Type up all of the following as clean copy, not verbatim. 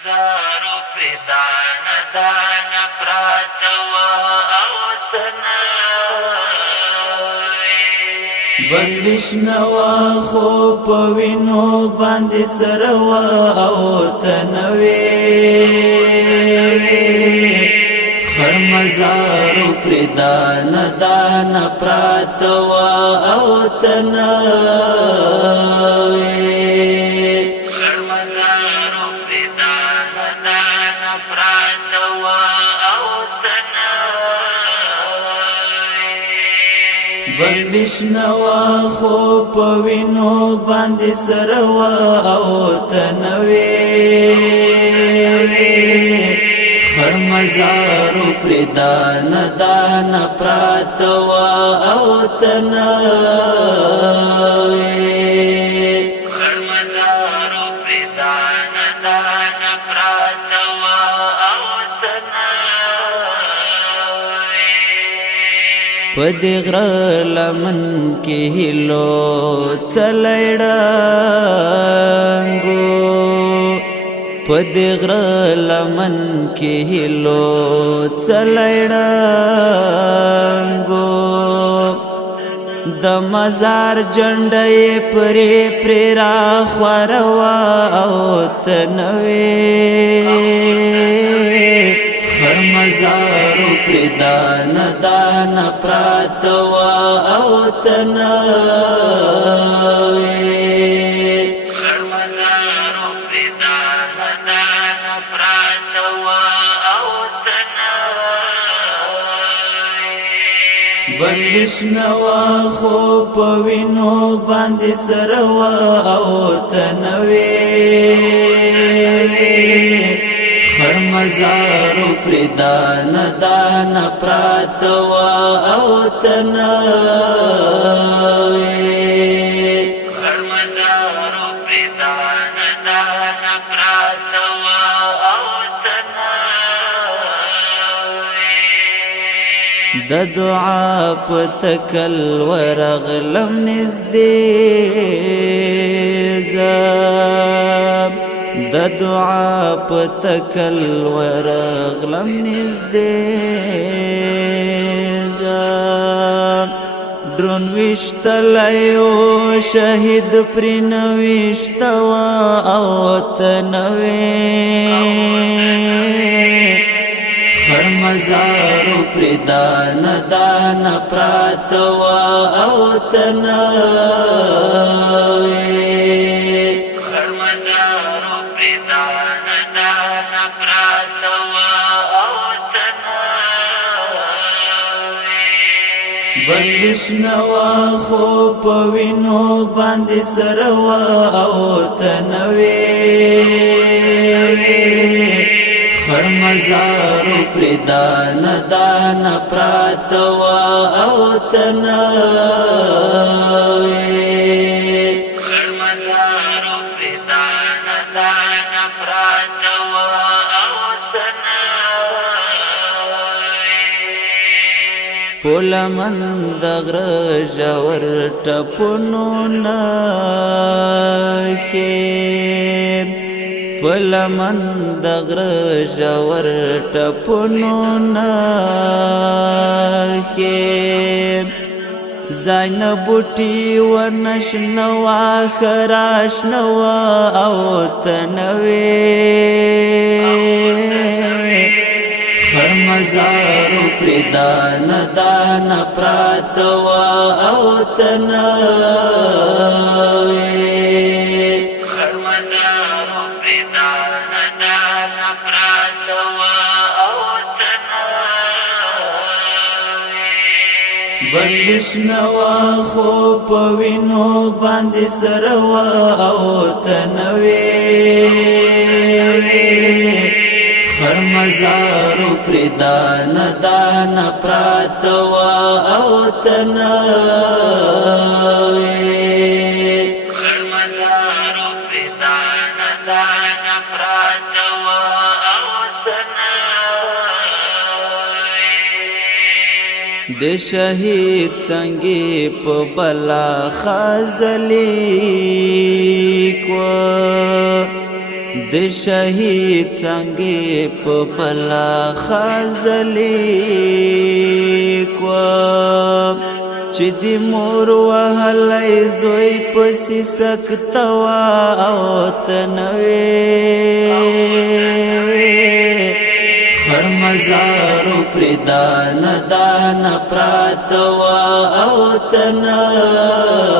مزارو پر دانا دانا پراتوا او تنوی بندش نوا خو پوینو باندې سروا او تنوی خر مزارو پر دانا دانا پراتوا او تنوی بندش نوا خو پوینو باندې سروا او تنوی خر مزارو پر دانا دانا پراتوا او تنوی خر مزارو پر دانا دانا پراتوا او تنوی پدې غره لمن کې هلو چلېړانګو پدې غره لمن کې هلو چلېړانګو د مزار جنډې پرې پرې را خوروا او تنوي خر مزارو پر دانا دانا پراتوا او تنوی خر مزارو پر دانا دانا پراتوا او تنوی بندش نوا خو پوینو باندې سروا او تنوی خر مزارو پر دانا دانا پراتوا او تنوی خر مزارو پر دانا دانا پراتوا او تنوی د دعا پتکل ورغلم نزدې زاب د دعا پتکل ورغلم نزدې زاب درون وشتلایو شهید پر نوشتوا او تنوي خر مزارو پر دانا دانا پراتوا او تنوی خر مزارو پر دانا دانا پراتوا او تنوی بندش نوا خو پوینو باندې سروا او تنوی خر مزارو پر دانا دانا پراتوا او تنوی خر مزارو پر دانا دانا پراتوا او تنوی پولا من دغر جور ټپونو نخیم پولا من دغر جور ټپونو نخیم زاین بوټي ونشنوا خراشنوا او تنوي خر مزارو پر دانا دانا پراتوا او تنوي خر مزارو پر دانا دانا پراتوا او تنوی بندش نوا خو پوینو باندې سروا او تنوي خر مزارو پر دانا دانا پراتوا او تنوي خر مزارو پر دانا دانا پراتوا او تنوی د شهید څنګه په بلا خازلی کو د شهید څنګه په بلا خزلی کو چې د مور وهلای زوی پسې سکتوا او تنوي خړ مزارو پردان دان پراتوا او تنوي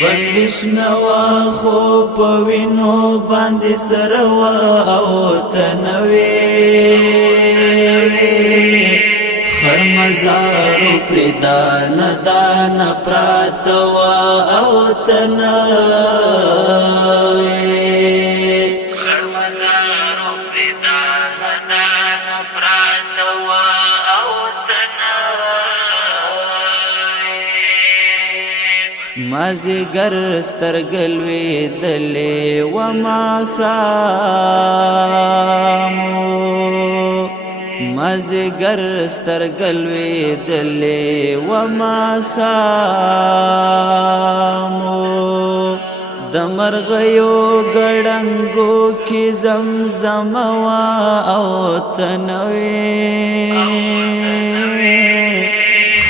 بندش نوا خو پوینو باندې سروا او تنوي خر مزارو پردان دان پراتوا او تنوي خر مزارو پردان دان پراتوا او مازیګر سترګلوي دلې و ما خامو مازیګر سترګلوي دلې و ما خامو د مرغیو ګړنګو کې زمزم وا او تنوي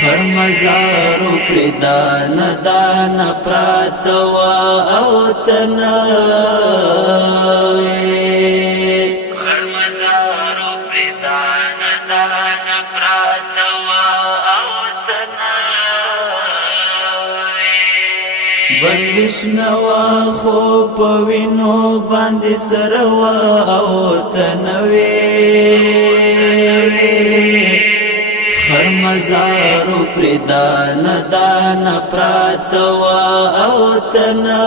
خر مزارو پردان دان پراتوا او تنوي خر مزارو پردان دان پراتوا او تنوي بندش نوا خو پوینو باندې سروا او تنوي خر مزارو پردان دان پراتوا او تنوي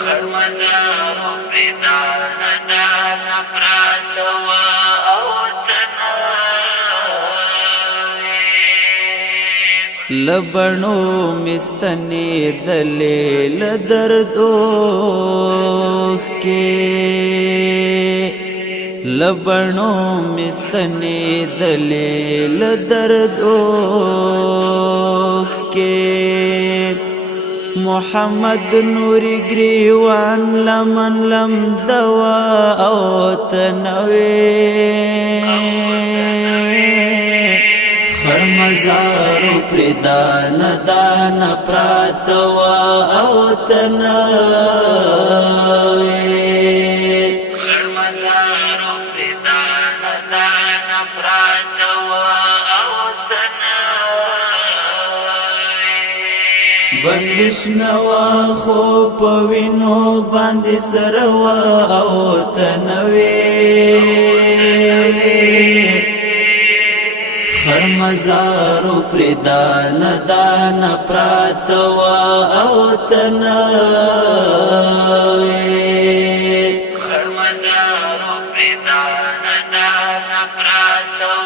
خر مزارو پردان دان پراتوا او تنوي لبنو مستنی دلیل دردوخ کے لبنو مستنی دلیل دردوخ کے محمد نوری گریوان لمن لم دوا او تنوي خر مزارو پردان دان پراتوا او تنوي خر مزارو پردان دان پراتوا او تنوي بندش نوا خو پوینو باندې سروا او تنوي خر مزارو پردان دان پراتوا او تنوي خر مزارو پردان دان پراتوا